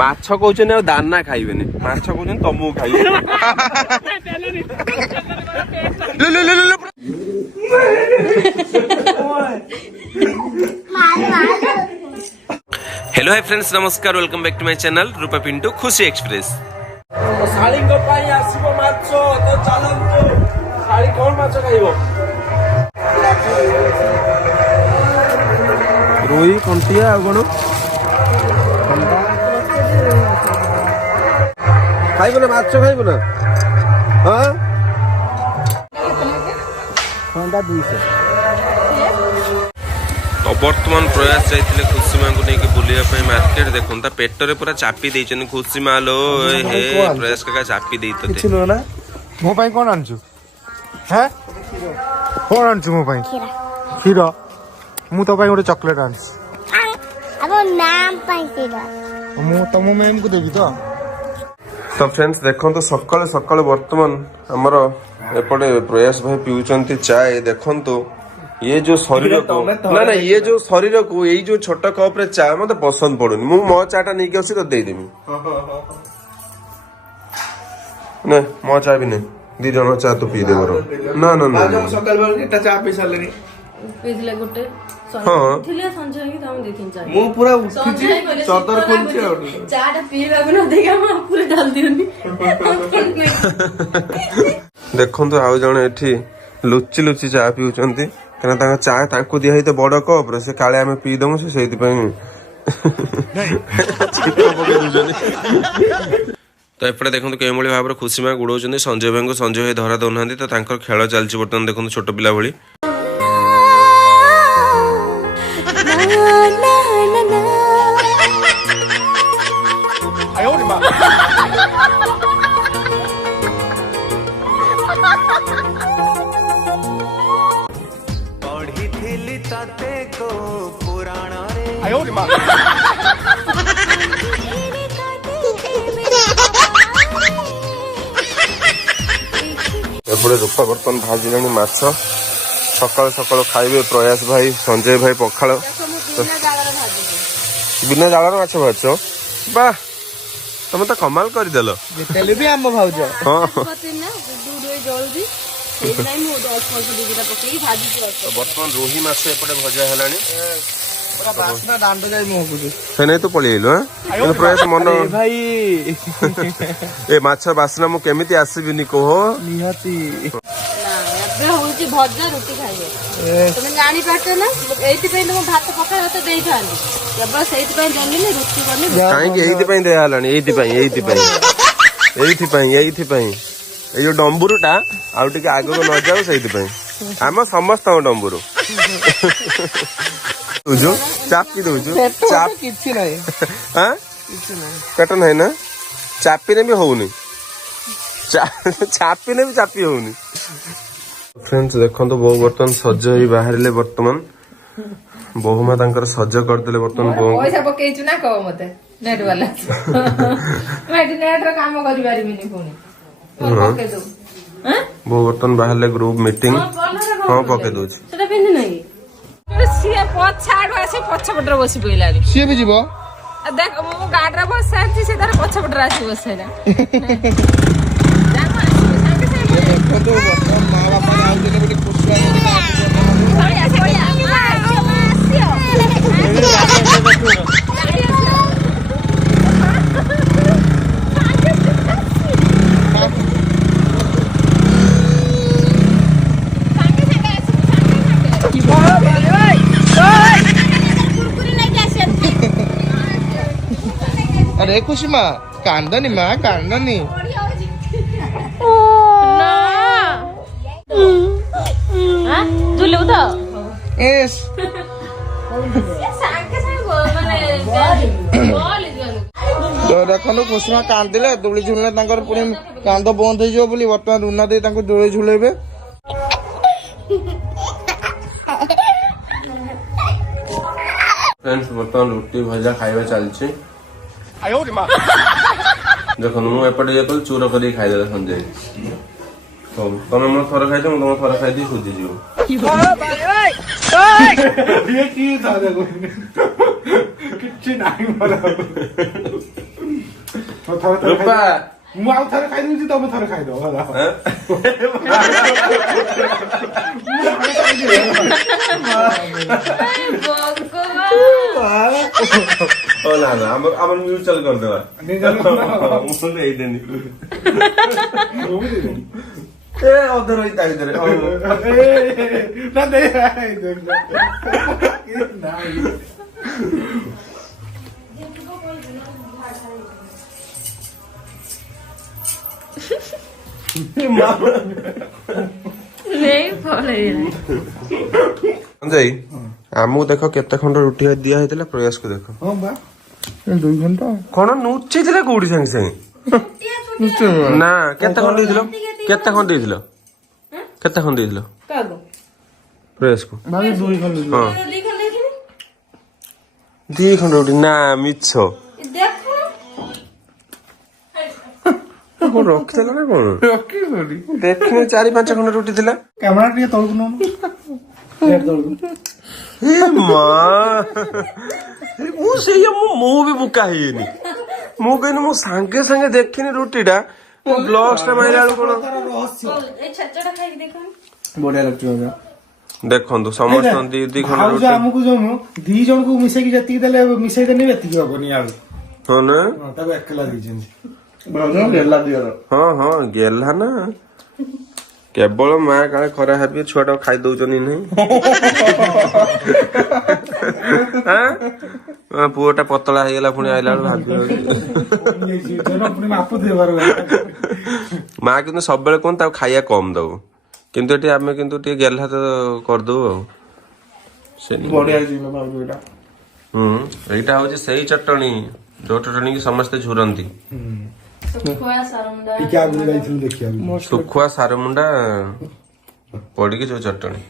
ମାଛ କହୁଛନ୍ତି ଆଉ ଦାନା ଖାଇବେନି, ମାଛ କହୁଛନ୍ତି ତମକୁ ଖାଇବେ। हेलो हाय फ्रेंड्स, नमस्कार, welcome back to my channel Rupa Pintu Khushi Express. शाळीଙ୍କ ପାଇଁ ଆସିବ ମାଛ ତ ଚାଲନ୍ତୁ। शाळी कोन माछ ଖାଇବ? रोही कंटिया आ कोन खाइबो ना माछ खाइबो ना? हां ठंडा 200। तो बर्तमान प्रयास जाइए खुशी माँ को लेकिन बुलिया मार्केट देखो पेटरे पूरा चापी देछन खुशी माँ लो हे प्रयास का चापी दे तो किछि नो ना मो पई कोन आनछु हैं कोन आनछु मो पई खीर मु तो पई गोटे चॉकलेट आनछु अब नाम पई खीर मु तमो मैम को देबी तो फ्रेंड्स देखो तो सकाळ सकाळ वर्तमान हमर एपटे प्रयास भाई पिउचंती चाय देखो तो ये जो शरीर को ना ना ये जो शरीर को यही जो छोटा कप रे चा मते पसंद पड़ुनी मु मो चाटा नहीं के आसी तो दे देमी ना मो चा भी नहीं दी जण चा तो पी दे बरो ना ना ना सकाळ बेला केटा चा पी सारलेनी पीले गोटे हां थिले संजय की हम देखिन चा मु पूरा उठिची चदर खोलची आ चाटा पीबा बिना देखा हम पूरा डाल दियोनी देखो तो आउ जण एठी लुच्ची लुच्ची चा पिउचंती कहना ताका चा ताको दिया ही तो बड़ कप रे से काले हमें पी दमु से सेति पई तो एपटे देखो केम भाव खुशी माँ गुड़ाऊँ संजय भाई को संजय भाई धरा दौना तो खेल चलती बर्तमान देखो छोट पिला भली एपटे रूपा बर्तन भाजिला माछ सकाल सकाल खाइबे प्रयास भाई संजय भाई पखाल बिना जाल माछ भाज बा तुम तो कमाल करदेल बर्तमान रोही माछ एपटे भजा है नहीं तो पलि आइलु प्रयास मन भाई ए माछ बासना मु केमिति आसीबिनी कह निहाती भजा रुटी खाइबे तुम जानी पारते ना एति पे तुम भात पका भात देई थांदी केवल सेति पे जानी रुटी करनी काहे के एति पे दे हलानी एति पे ए जो डंबुरुटा आउ टिके आगो न जाऊ सेति पे हम समस्त डंबुरु तुझो चापी दोजो चाप किछि नाही हां किछि नाही पेट नहीं ना चापी ने भी होउनी चापी ने भी चापी होउनी फ्रेंड्स देखो तो बहु बर्तन सज ही बाहरले वर्तमान बहु मां तांकर सज करदेले वर्तमान बहु पैसा पकेइछु ना कहो मते नेट वाला मैं नेट रो काम करि पारिबिनी पुनी पके दो हैं बहु बर्तन बाहरले ग्रुप मीटिंग हां पके दोछ सेटा पिन नहीं सिए पछाड़ आसे पछपटर बसी पइलानी सिए भी जीवो देख मो गाडरा बसाची से तार पछपटर आसी बसैला देखो माँ बापा आउ दिले बेटे खुशी अरे खुशी माँ कांदनी माँ कांदनी झुलू तो एस तो देखो खुशी माँ कांदिले दोली झुलने पुणी कांद बंद हो बोली बर्तमान रुना दे दोली झुलेबे फ्रेंड्स बर्तमान रुटी भजा खाइबा चलछि देखो मु एपटे ये चूर कर खाईदे संजय तुम मोर थोड़ा खाई तुम थोड़ा खाई दी खुजी जीव ରୂପା ମୁଁ ଆଉ ଥରେ ଖାଇଦଉଛି ତମେ ଥରେ ଖାଇଦବ ହେଲା ଓ ନା ନା ଆମର ମ୍ୟୁଚୁଆଲ କରିଦେବା ମୁଁ ଦେଇଦେନି ଏ ଅଧେ ରହି ତା ଭିତରେ ସଞ୍ଜୟ ଆମକୁ ଦେଖ କେତେ ଖଣ୍ଡ ରୁଟି ଦିଆ ହେଇଥିଲା ପ୍ରୟାସକୁ ଦେଖ ହଁ ବା 2 ଘଣ୍ଟା କଣ ନୁଚେଇଥିଲା କୋଉଠି ସାଙ୍ଗେ ସାଙ୍ଗେ ନା କେତେ ଖଣ୍ଡ ଦେଇଥିଲ କେତେ ଖଣ୍ଡ ଦେଇଥିଲ କେତେ ଖଣ୍ଡ ଦେଇଥିଲ ପ୍ରୟାସକୁ ଭାଇ 2 ଘଣ୍ଟା ହଁ 2 ଖଣ୍ଡ ରୁଟି ନା ମିଛ କଣ ରଖିଥିଲା ନା କଣ ଦେଖିନି 4-5 ଖଣ୍ଡ ରୁଟି ଥିଲା କ୍ୟାମେରା ଟିକେ ତଳକୁ ନଉନୁ ଏ ମା ମୁଁ ସେଇଆ ମୁଁ ବି ବୁକା ହେଇନି ମୁଁ କହିନି ମୁଁ ସାଙ୍ଗେ ସାଙ୍ଗେ ଦେଖିନି ରୁଟିଟା ମୁଁ ବ୍ଲଗ୍ସ ଟା ମାଇଲା ବେଳକୁ କଣ ବଢିଆ ଲାଗୁଛି ଦେଖନ୍ତୁ ସମସ୍ତ ଦି ଖଣ୍ଡ ଭାଉଜ ରୁଟି ଆମକୁ ଯୋଉ 2 ଜଣକୁ ମିଶେଇକି ଯେତିକି ଦେଲେ ମିଶେଇ ଦେଲେ ଏତିକି ହବନି ଆଳୁ ହଁ ନା ତାକୁ ଏକଲା ଦେଇଛନ୍ତି ହଁ ହଁ ଗେଲା ନା କେବଳ ମା କାଳେ ଖରା ହାପି ଛୁଆଟାକୁ ଖାଇ ଦଉଛନ୍ତି ନାହିଁ ପୁଅଟା ପତଳା ହେଇଗଲା ପୁଣି ଆଇଲା ବେଳକୁ ମା କିନ୍ତୁ ସବୁବେଳେ କୁହନ୍ତି ତାକୁ ଖାଇବା କମ ଦବୁ କିନ୍ତୁ ଏଠି ଆମେ କିନ୍ତୁ ଟିକେ ଗେଲା ତ କରିଦବୁ ଆଉ ଏଇଟା ହଉଛି ସେଇ ଚଟଣି ଯୋଉ ଚଟଣି କି ସମସ୍ତେ ଝୁରନ୍ତି ଶୁଖୁଆ ସାରମୁଣ୍ଡା ପଡିକି ଯୋଉ ଚଟଣି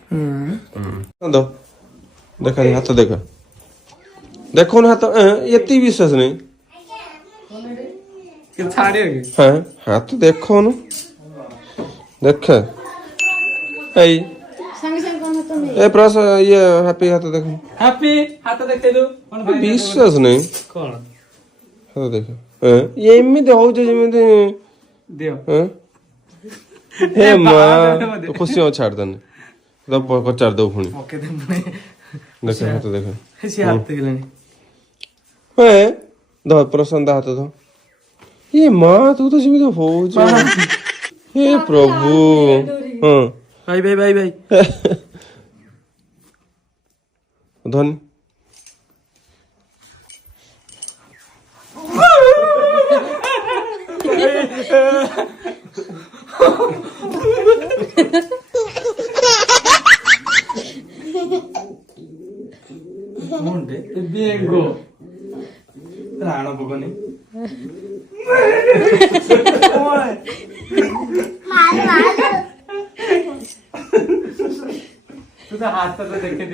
ଦେଖା ହାତ ଦେଖା ଦେଖୁନ ହାତ ଏତିକି ବିଶ୍ୱାସ ନାହିଁ ହଁ ହାତ ଦେଖୁନ ଦେଖ ଏଇ ଏ ପ୍ରସ ଇଏ ହାପି ହାତ ଦେଖ ବିଶ୍ୱାସ ନାହିଁ ହାତ ଦେଖ ଏମିତି ହଉଛି ଯେମିତି ହେ ମା ଖୁସି ହଉ ଛାଡିଦେନି ପଚାରି ଦବୁ ପୁଣି ଦେଖ ହାତ ଦେଖ ପ୍ରଶାନ୍ତ ହାତ ଧ ଏ ମା ତୁ ତ ଯେମିତି ହଉଛୁ ହେ ପ୍ରଭୁ ହଁ ଭାଇ ଧନୀ ରାଣ ପକନି ତୁ ତ ହାତ ତ ଦେଖେ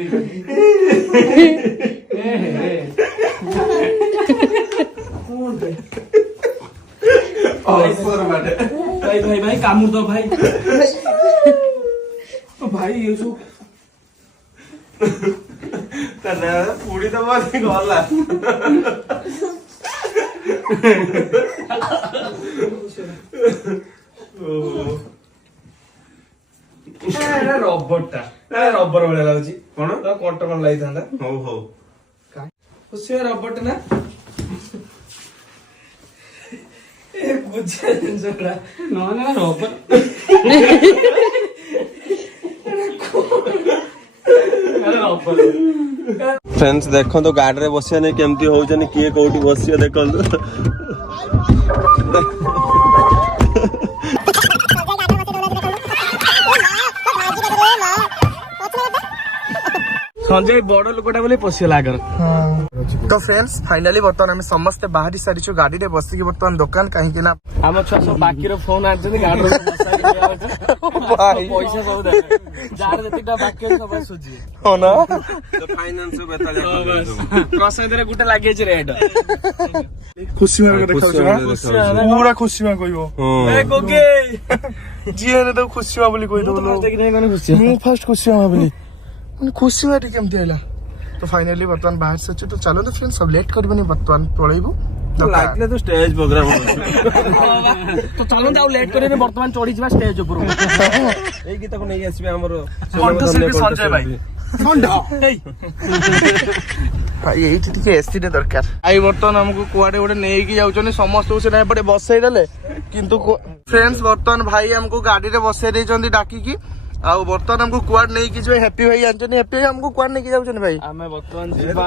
ଭାଇ କାମୁଡ ଦो ଭାଇ ଭାଇ ये ସବୁ ପୁଡି ତ ଗଲା ରବର ଭଳିଆ ଲାଗୁଛି କଣ କଟ କଣ ଲାଗିଥାନ୍ତା ହଉ ଖୁସି ରବର ନା ବୁଝିବା ଜିନିଷଟା ନହେଲେ ରବର फ्रेंड्स देखो गाड़ी बसिया नहीं केमती होचनी किए कोठी बसिया देखो संजय बड़ लोकटा बोले पशिगला आगर तो फ्रेंड्स फाइनली बर्तमान आम समस्ते बाहरी सारी गाड़ी रे बसिक बर्तमान दुकान कहीं ना आम छुआ सब बाकी फोन आनी गाड़ी पैसा सब जार जतिकटा बाकी सब सुझी हो ना फाइनेंस बेतालिया प्रसाद रे गुटे लागि छि रेड खुशी में देखा पूरा खुशी में कहबो ए गोगे जीए ने तो खुशी में बोली कहि दो खुशी मु फर्स्ट खुशी में बोली ମାନେ ଖୁସି ଭାରି କେମିତି ହେଲା ତ ଫାଇନାଲି ବର୍ତ୍ତମାନ ବାହାରି ସାରିଛୁ ତ ଚାଲନ୍ତୁ ଫ୍ରେଣ୍ଡ ସବୁ ଲେଟ୍ କରିବନି ବର୍ତ୍ତମାନ ପଳେଇବୁ ଲାଗିଲା ତୁ ଷ୍ଟେଜ ପ୍ରୋଗ୍ରାମ ତ ଚାଲନ୍ତୁ ଆଉ ଲେଟ୍ କରିବେ ବର୍ତ୍ତମାନ ଚଢିଯିବା ଷ୍ଟେଜ ଉପରକୁ। ଏଇ ଗୀତକୁ ନେଇକି ଆସିବେ ଆମର କଣ୍ଠଶିଳ୍ପୀ ସଞ୍ଜୟ ଭାଇ। ଭାଇ ଏଇଠି ଟିକେ ଏସି ଟେ ଦରକାର। ଭାଇ ବର୍ତ୍ତମାନ ଆମକୁ କୁଆଡେ ଗୋଟେ ନେଇକି ଯାଉଛନ୍ତି, ସମସ୍ତଙ୍କୁ ସେଟା ଏପଟେ ବସେଇ ଦେଲେ, କିନ୍ତୁ ଫ୍ରେଣ୍ଡସ୍ ବର୍ତ୍ତମାନ ଭାଇ ଆମକୁ ଗାଡିରେ ବସେଇ ଦେଇଛନ୍ତି ଡାକିକି। ଆଉ ବର୍ତ୍ତମାନ ଆମକୁ କୁଆଡେ ନେଇକି ଯିବେ ହେପି ଭାଇ ଜାଣିଛନ୍ତି। ହେପି ଭାଇ ଆମକୁ କୁଆଡେ ନେଇକି ଯାଉଛନ୍ତି ଭାଇ? ଆମେ ବର୍ତ୍ତମାନ ଯିବା,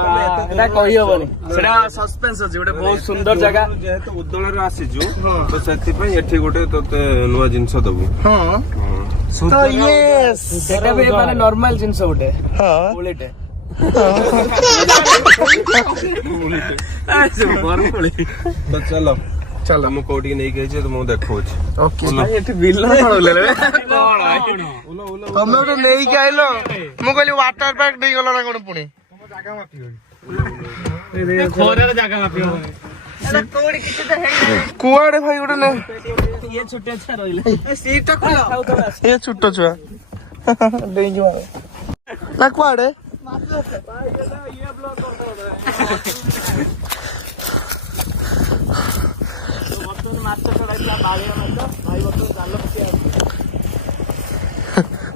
ଏଟା କହିହବନି, ସେଟା ସସ୍ପେନ୍ସ ଅଛି। ଗୋଟେ ବହୁତ ସୁନ୍ଦର ଜାଗା, ଯେହେତୁ ଉଦଳାରୁ ଆସିଛୁ ତ ସେଥିପାଇଁ ଏଠି ଗୋଟେ ତତେ ନୂଆ ଜିନିଷ ଦବୁ। ହଁ ତ ୟେସ୍, ସେଟା ବି ମାନେ ନର୍ମାଲ ଜିନିଷ ଗୋଟେ ହଁ କୋଳିଟେ। ତ ଚାଲ ଚାଲ ମୁଁ କୋଉଠିକି ନେଇକି ଆଇଛି ମୁଁ ଦେଖଉଛି। ଓକେ ଏଠି ବିଲ କଣ ତମେ ଗୋଟେ ନେଇକି ଆଇଲ, ମୁଁ କହିଲି ୱାଟର ପାର୍କ ନେଇଗଲ ନା କଣ ପୁଣି? ଖରାରେ ଜାଗା ମାପି ହବନି। କୁଆଡେ ଭାଇ ଗୋଟେ ନେ ଇଏ ଛୋଟିଆ ଛୁଆ ରହିଲେ ଏ ଛୋଟ ଛୁଆ ଡେଇଁଯିବ ନା କୁଆଡେ?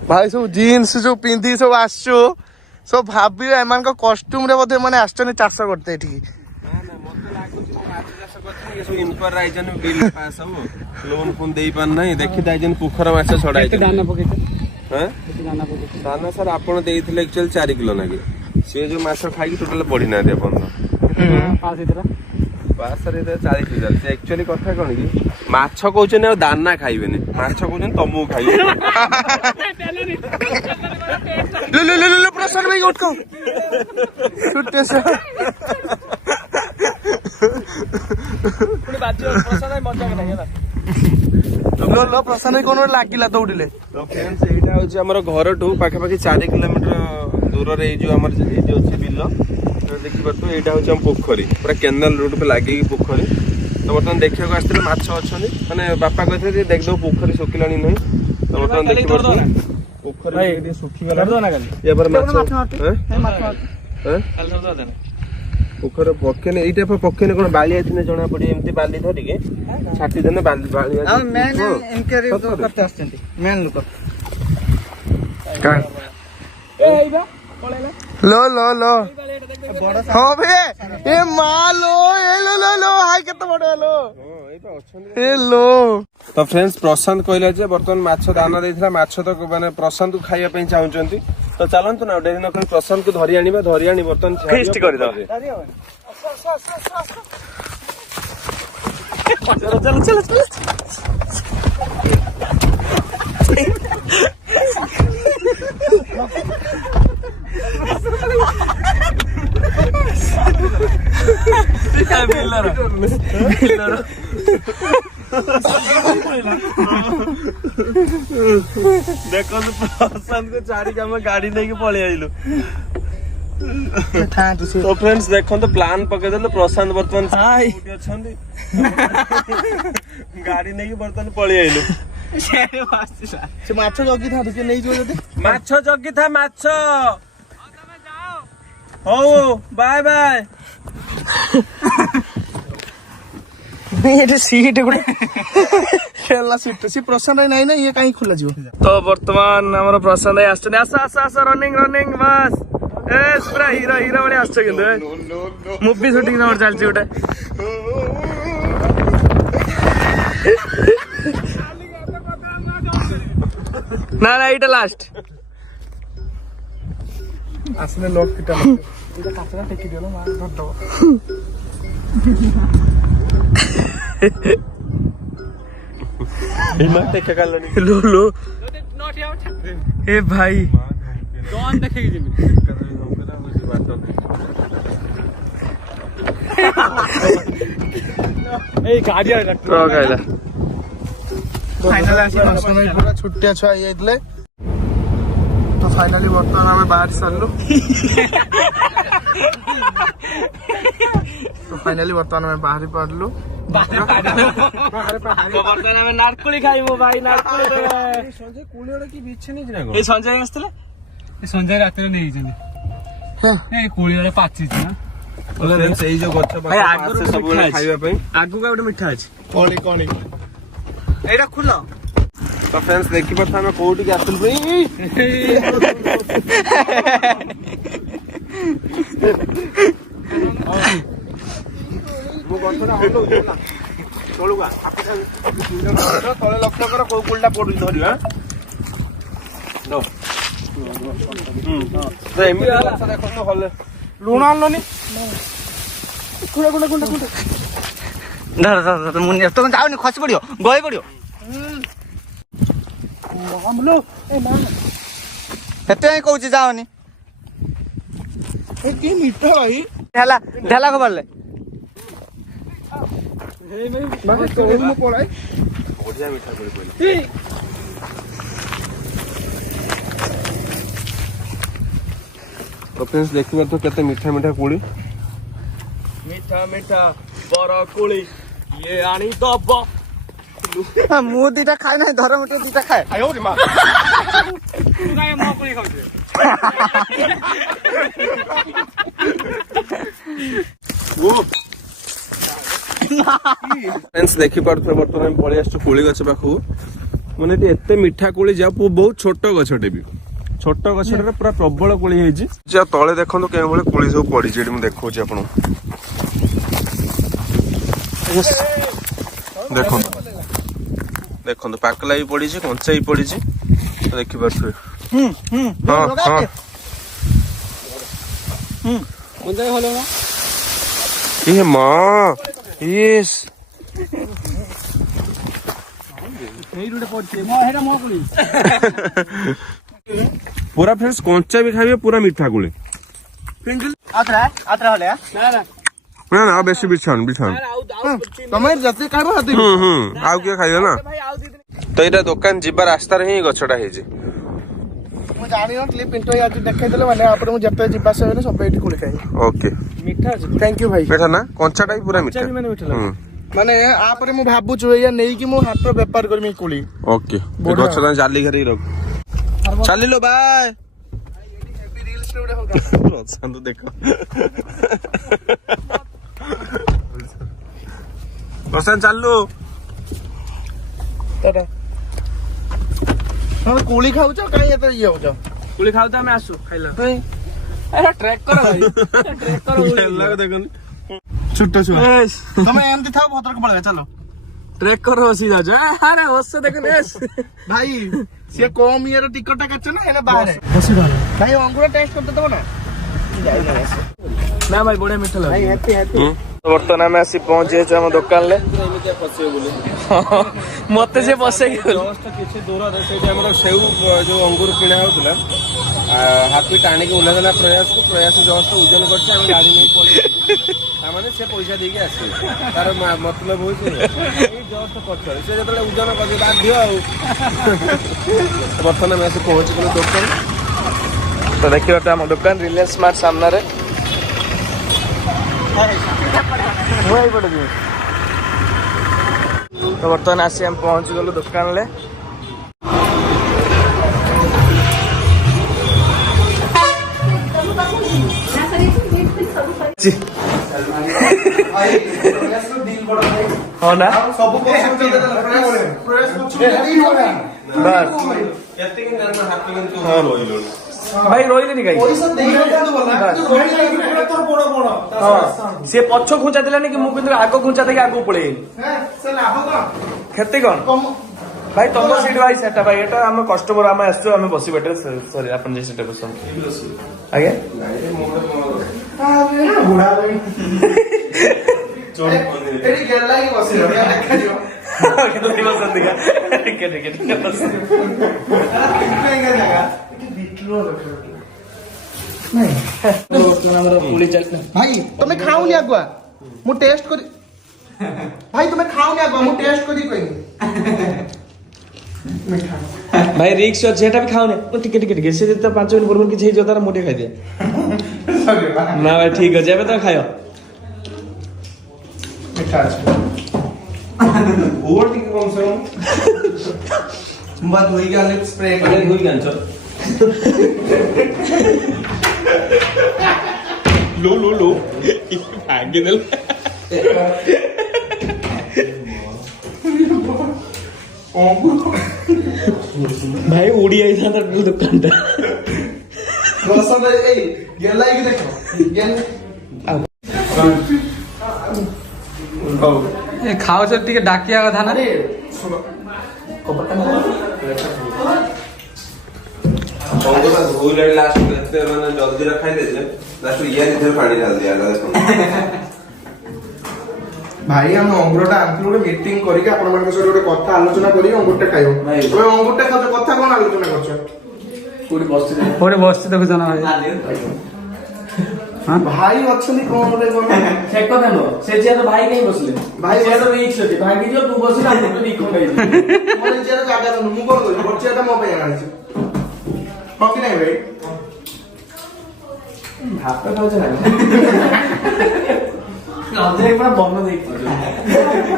ଭାଇ ସବୁ ଜିନ୍ସ ଯୋଉ ପିନ୍ଧି ସବୁ ଆସିଛୁ, ସବୁ ଭାବିବେ ଏମାନଙ୍କ କଷ୍ଟ୍ୟୁମ ରେ ବୋଧେ ମାନେ ଆସିଛନ୍ତି ଚାଷ କରତେ ଏଠିକି। ଲୋନ ଫୋନ ଦେଇ ପାରୁନାହିଁ ଦେଖି ପୋଖର ମାଛ ଛଡା ଦାନା ସାର୍ ଆପଣ ଦେଇଥିଲେ ଆକ୍ଚୁଆଲି 4 କିଲୋ ନାଗେ। ସିଏ ଯୋଉ ମାଛ ଖାଇକି ଟୋଟାଲ ବଢି ନାହାନ୍ତି ଆପଣ। ପାଶରେ 40,000। ସେ ଆକ୍ଚୁଆଲି କଥା କଣ କି ମାଛ କହୁଛନ୍ତି ଆଉ ଦାନା ଖାଇବେନି, ମାଛ କହୁଛନ୍ତି ତମକୁ ଖାଇବେ। प्रसन्न भाई उठ छुट्टे से लो प्रसन्न कौन लागिला दौड़िले। तो फ्रेंड्स एटा होची हमर घरठू पाखापाखि 4 किलोमीटर दूर रे जो हमर जे अछि बिल देखि परतो। एटा होची हम पोखरी पूरा केनाल रोड पे लागी पोखरी। तो बर्तमान देखिया को आस्ते माछ अछनी माने बापा कहथे जे देख दो पोखरी सुकिलानी नहीं। तो बर्तमान देखि परतो पोखरी एडी सुखी गला ये पर माछ हैं पोखर पकेने एटा पर पकेने कोन बालिया थिने जणा पड़ी एमती बाली धरि के छाटी देने बाली बालिया आ मैन इनक्वायरी करते आछंती मैन लोक लो लो लो हां बे ए मालो ए लो लो लो हाय केते बड़ हेलो ए लो। तो फ्रेंड्स प्रशांत कहला जे वर्तमान माछ दाना देथिला माछ तो माने प्रशांत को खाइया पई चाहुचंती। तो चलंतु ना डेरी न करी प्रशांत को धरि आनी वर्तमान फिस्ट कर दो। चलो चलो चलो चलो देखो प्रशांत को चारी काम गाड़ी लेके पळि आइलु। तो फ्रेंड्स देखो तो प्लान पके देलो प्रशांत वर्तमान हाय अछंदी गाड़ी नेकी वर्तमान पळि आइलु। से माछ जगी था के नै जो जदी माछ जगी था माछ हो बाय बाय। ये सीट गुडे खेलना सीट सी प्रसन्न नहीं ना ये कहीं खुला जीव। तो वर्तमान हमर प्रशांत भाई आछन आसा आसा आसा रनिंग रनिंग बस ए पूरा हीरो हीरो वाले आछन किंतु मूवी शूटिंग नवर चलची उठे ना ना इटा लास्ट आसने लोग किटा इटा काचरा टेकी देलो मार दो हिम्मत के कालनी लो लो ए भाई कौन देखेगी जिमी ए गाड़ी आ तो कहला फाइनल आसी प्रसन्न पूरा छुट्टिया छुआ आइले। तो फाइनली वर्तमान हमें बाहर सारलु। तो फाइनली वर्तमान हमें बाहर पड़लु। वर्तमान हमें नारकुली खाइबो भाई नारकुली संजय कुलियोडा की बिछ नहीं जिना ए संजय आस्तले ए संजय रात रे नहीं जनी ए कुलियोडा पाची छ ସେଇ ଯୋଉ ଗଛ ଭାଇ ଆଗରୁ ଆସେ ସବୁବେଳେ ମିଠା ଅଛି। ଖାଇବା ପାଇଁ। ଆଗକୁ ଆଉ ଗୋଟେ ମିଠା ଅଛି। କଣି କଣି ଏଇଟା ଖୁଲ ତ ଫ୍ରେଣ୍ଡସ୍ ଦେଖିପାରୁଥିବେ ଆମେ କୋଉଠିକି ଆସିଲୁ ଭାଇ। ମୁଁ ଗଛଟା ହଲଉଛି ହେଲା ତଳକୁ ଆ। ତଳେ ଲକ୍ଷ୍ୟ କର କୋଉ କୁଲଟା ପଡୁଛି ଧରିବା। ଏମିତି ଗଛ ଦେଖନ୍ତୁ ହଲେ ଲୁଣ ଆଣିଲନି ତମେ ଯାଉନି ଖସି ପଡିବ ଗଳି ପଡିବ। ସେଥିପାଇଁ କହୁଛି ଯାଅନି। କି ମିଠା ଭାଇ ଢେଲା ଢେଲା ଖବରଲେ ମୁଁ ପଳାଏ ବଢିଆ ମିଠା କରି ପଇଲା। ତ ଫ୍ରେଣ୍ଡସ୍ ଦେଖିପାରୁଥିବେ କେତେ ମିଠା ମିଠା କୋଳି। ମିଠା ମିଠା ବର କୋଳି ଇଏ ଆଣି ଦବ। ମୁଁ ଦିଟା ଖାଏ ନାହିଁ ଧର ମିଠା ଦିଟା ଖାଏ। ଫ୍ରେଣ୍ଡସ୍ ଦେଖିପାରୁଥିବେ ବର୍ତ୍ତମାନ ଆମେ ପଳେଇ ଆସିଛୁ କୋଳି ଗଛ ପାଖକୁ। ମାନେ ଏଠି ଏତେ ମିଠା କୋଳି ଯାଉ ବହୁତ ଛୋଟ ଗଛଟେ ବି ଛୋଟ ଗଛଟାରେ ପୁରା ପ୍ରବଳ କୋଳି ହେଇଛି। ଯା ତଳେ ଦେଖନ୍ତୁ କେଉଁଭଳି କୋଳି ସବୁ ପଡିଛି ଏଠି ମୁଁ ଦେଖଉଛି ଆପଣଙ୍କୁ। ଦେଖନ୍ତୁ ଦେଖନ୍ତୁ ପାକଲା ବି ପଡିଛି କଞ୍ଚା ବି ପଡିଛି ଦେଖିପାରୁଥିବେ। ହଁ ମା ଇଏସ୍ ପୁରା ଫ୍ରେଣ୍ଡସ୍ କଞ୍ଚା ବି ଖାଇବେ ପୁରା ମିଠା କୋଳି। ନା ନା ଆଉ ବେଶୀ ବିଛାଣ ତମେ ଯେତେ ଖାଇବ ସେତିକି ଆଉ କିଏ ଖାଇବେ ନା। ତ ଏଇଟା ଦୋକାନ ଯିବା ରାସ୍ତାରେ ହିଁ ଗଛଟା ହେଇଛି। ମୁଁ ଜାଣିନଥିଲି ପିଣ୍ଟୁ ଭାଇ ଆଜି ଦେଖେଇଦେଲେ ମାନେ ଆପଣ ମୁଁ ଯେତେ ଯିବା ଆସିବା ହେଲେ ସବୁ ଏଇଠି କୋଳି ଖାଇବି। ଓକେ ମିଠା ଅଛି ଥ୍ୟାଙ୍କ ୟୁ ଭାଇ। ମିଠା ନା କଞ୍ଚାଟା ବି ପୁରା ମିଠା। ମାନେ ଆପରେ ମୁଁ ଭାବୁଛୁ ଏଇଆ ନେଇକି ମୁଁ ହାଟର ବେପାର କରିବି ଏଇ କୋଳି। ଓକେ ଗଛ ଜାଲି ଘେରିକି ରଖ। ଚାଲିଲ ବାଏ ଅଶାନ୍ତ ଦେଖ ବର୍ଷାନ ଚାଲୁ। ତମେ କୋଳି ଖାଉଛ କାଇଁ ଏତେ ଇଏ ହଉଛ? କୋଳି ଖାଉ ତ ଆମେ ଆସୁ ଖାଇଲା ଟ୍ରେକ୍ କର ଭାଇ ଟ୍ରେକ୍ କର ଦେଖୁନି ଛୋଟ ଛୁଆ ତମେ ଏମିତି ଥାଅ ଭଦ୍ରକ ପଳେଇବା ଚାଲ। ट्रैक कर बसी जाओ अरे हस देखने भाई से कम इयर टिकट टा काटछ ना एना बाहर भाई अंगूर टेस्ट करते दबो ना ना भाई बढ़िया मीठा भाई हैप्पी हैप्पी तो बर्तमान आम आसी पहुंचे हम दुकान ले मते से बसे जस्ट किछि दूर रे सेठी हमर सेउ जो अंगूर किणा होतला हाथी टाणी के उलादेला प्रयास जस्ट ओजन करछ हम गाड़ी नहीं पळे माने से पैसा देके आसी तार मतलब होई जे जस्ट पछर से जतले ओजन कर बाध्य आ बर्तमान में आसी पहुंच गेल दुकान। तो देखिए हम दुकान रिलायंस स्मार्ट सामने रे तो बर्तमान आसी हम पहुंच गलु दुकान ले हाँ ना सब बस भाई रोइले कहीं सी पछ घुंचा देलानी कि मुझे आग घुंचा देखे आग पड़े क्षति कौन भाई तुम सीट भाई सेटा भाई एटा हम कस्टमर आम आसु आम बस बैठे सॉरी अपन जे सेटा बस आगे भाई तुम्हें खाऊनी आगुआ मु टेस्ट करी भाई तुम्हें खाऊनी आगुआ मु टेस्ट करी कोई भाई रिक्स अच्छे भी खाओने टिके टिके टिके से तो 5 मिनट पूर्व किसी जो तार मुठे खाई दिया ना भाई ठीक है जेबे तो खायो और टिके कम से कम बात हुई क्या लिप स्प्रे करे हुई गांचो ଭାଇ ଉଡି ଯାଇଥାନ୍ତା ଦୋକାନଟା। ପ୍ରଶାନ୍ତ ଏଇ ଗେଲା ହେଇକି ଦେଖ ଖାଉଛ ଟିକେ ଡାକିବା କଥା ନା ରେ। ଜଲ୍ଦି ଖାଇଦେଲେ ଇଏ ନିଜର ପାଣି ଢାଲି ଦିଆ ଭାଇ ଆମେ ଅଙ୍ଗୁରଟା ଆଣିଥିଲୁ ଗୋଟେ ମିଟିଂ କରିକି ଆପଣମାନଙ୍କ ସହିତ ଗୋଟେ କଥା ଆଲୋଚନା କରି ଅଙ୍ଗୁରଟା ଖାଇବ। ତମେ ଅଙ୍ଗୁରଟା ଖାଉଛ କଥା କଣ ଆଲୋଚନା କରୁଛ? କୋଉଠି ବସିଛି ଦେଖୁଛ ନା ଭାଇ? ଭାଇ ଅଛନ୍ତି କଣ ଗୋଟେ କଣ ସେ କଥା ନୁହଁ, ସେ ଚେୟାର ଭାଇ କାହିଁ ବସିଲେ? ଭାଇ ଚେୟାର ରିକ୍ସ ଅଛି, ଭାଗି ଯିବ, ତୁ ବସିଲେ ଆମେ ରିକ୍ସ ହେଇଯିବ। ମୋର ଚେୟାର ଜାଗା ଦଉନି, ମୁଁ କଣ କରିବି? ମୋର ଚେୟାରଟା ମୋ ପାଇଁ ଆଣିଛି। ହଁ କି ନାହିଁ ଭାଇ? ଭାତ ଖାଉଛ ନା? ରଜରେ ପୁରା ବନ ଦେଇଛି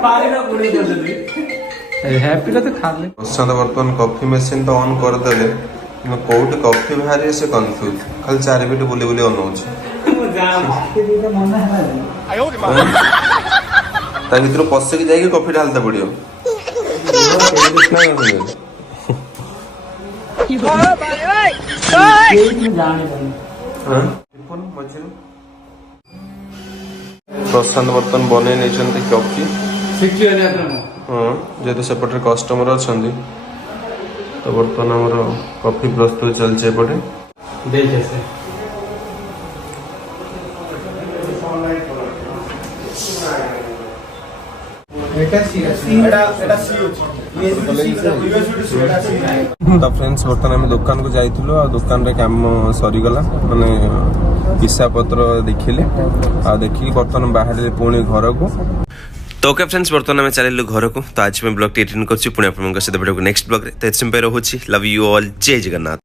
ପାଣିଟା ପୁଣି କରୁଛନ୍ତି। ହ୍ୟାପିଟା ତ ଖାଲି ପ୍ରଶାନ୍ତ ବର୍ତ୍ତମାନ କଫି ମେସିନ୍ ତ ଅନ୍ କରିଦେଲେ କିନ୍ତୁ କୋଉଠି କଫି ବାହାରି ସେ କନଫ୍ୟୁଜ, ଖାଲି ଚାରିପିଟି ବୁଲି ବୁଲି ଅନଉଛି। ତା ଭିତରୁ ପଶିକି ଯାଇକି କଫି ଢାଲତେ ପଡିବ। ପ୍ରଶାନ୍ତ ବର୍ତ୍ତମାନ ବନେଇ ନେଇଛନ୍ତି କଫି। ହଁ, ଯେହେତୁ ସେପଟରେ କଷ୍ଟମର ଅଛନ୍ତି ତ ବର୍ତ୍ତମାନ ଆମର କଫି ପ୍ରସ୍ତୁତ ଚାଲିଛି ଏପଟେ। ତ ଫ୍ରେଣ୍ଡସ୍ ବର୍ତ୍ତମାନ ଆମେ ଦୋକାନକୁ ଯାଇଥିଲୁ ଆଉ ଦୋକାନରେ କାମ ସରିଗଲା, ମାନେ ହିସାବ ପତ୍ର ଦେଖିଲେ ଆଉ ଦେଖିକି ବର୍ତ୍ତମାନ ବାହାରିଲେ ପୁଣି ଘରକୁ। ତ ଓକେ फ्रेंड्स ବର୍ତ୍ତମାନ ଆମେ ଚାଲିଲୁ ଘରକୁ। ତ ଆଜି ପାଇଁ ବ୍ଲଗଟି ଏଡିଟ୍ କରୁଛି, ପୁଣି ଆପଣଙ୍କ ସହିତ ଭିଡ଼ିଓକୁ ନେକ୍ସଟ ବ୍ଲଗରେ। ତ ଏଥିପାଇଁ ରହୁଛି, ଲଭ୍ ୟୁ ଅଲ୍, ଜୟ ଜଗନ୍ନାଥ।